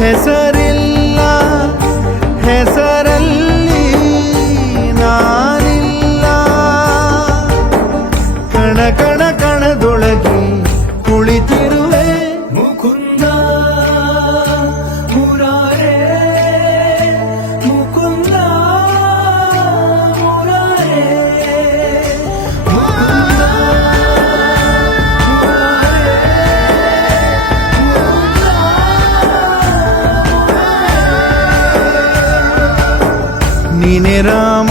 ಹೆಸರಿಲ್ಲ ಹೆಸರಲ್ಲಿ. ನೀನೆ ರಾಮ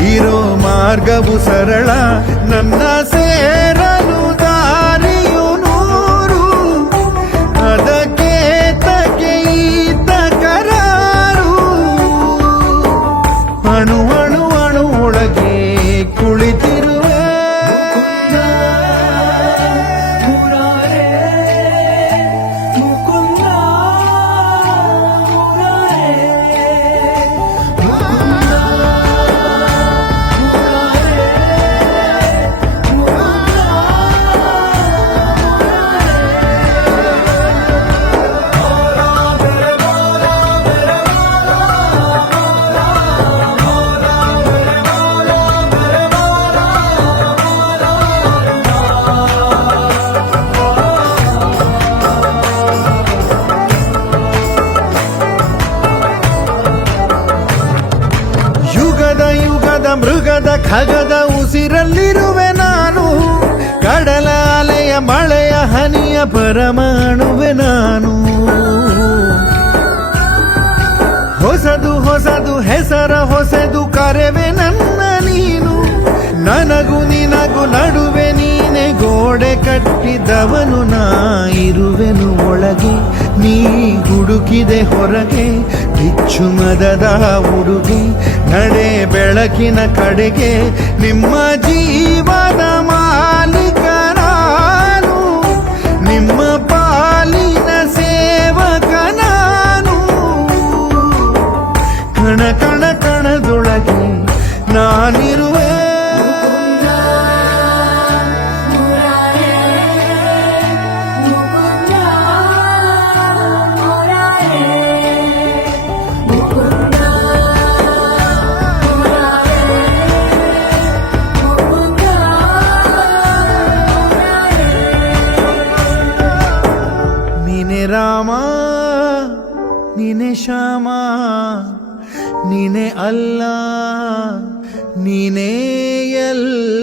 ಇರೋ ಮಾರ್ಗವು ಸರಳ. ನನ್ನ ಸೇರಲು ಮೃಗದ ಖಗದ ಉಸಿರಲ್ಲಿರುವೆ ನಾನು. ಕಡಲ ಅಲೆಯ ಮಳೆಯ ಹನಿಯ ಪರಮಾಣುವೆ ನಾನು. ಹೊಸದು ಹೊಸದು ಹೆಸರ ಹೊಸದು ಕರೆವೆ ನನ್ನ ನೀನು. ನನಗೂ ನಿನಗೂ ನಡುವೆ ನೀನೆ ಗೋಡೆ ಕಟ್ಟಿದವನು ನಾ ಇರುವೆನು ಒಳಗೆ. ನೀ ಹುಡುಕಿದೆ ಹೊರಗೆ, ಬಿಚ್ಚು ಮದದ ಉಡುಗೆ. ನಡೆ ಬೆಳಕಿನ ಕಡೆಗೆ ನಿಮ್ಮ ಜೀವನ ಮಾಲೀಕನಾನು ನಿಮ್ಮ ಪಾಲಿನ ಸೇವಕನಾನು ಕಣ ಕಣ ಕಣದೊಳಗೆ ನಾನಿರುವೆ. ಶ್ಯಾಮ ನೀನೆ ಅಲ್ಲ ನೀನೇ ಎಲ್ಲ.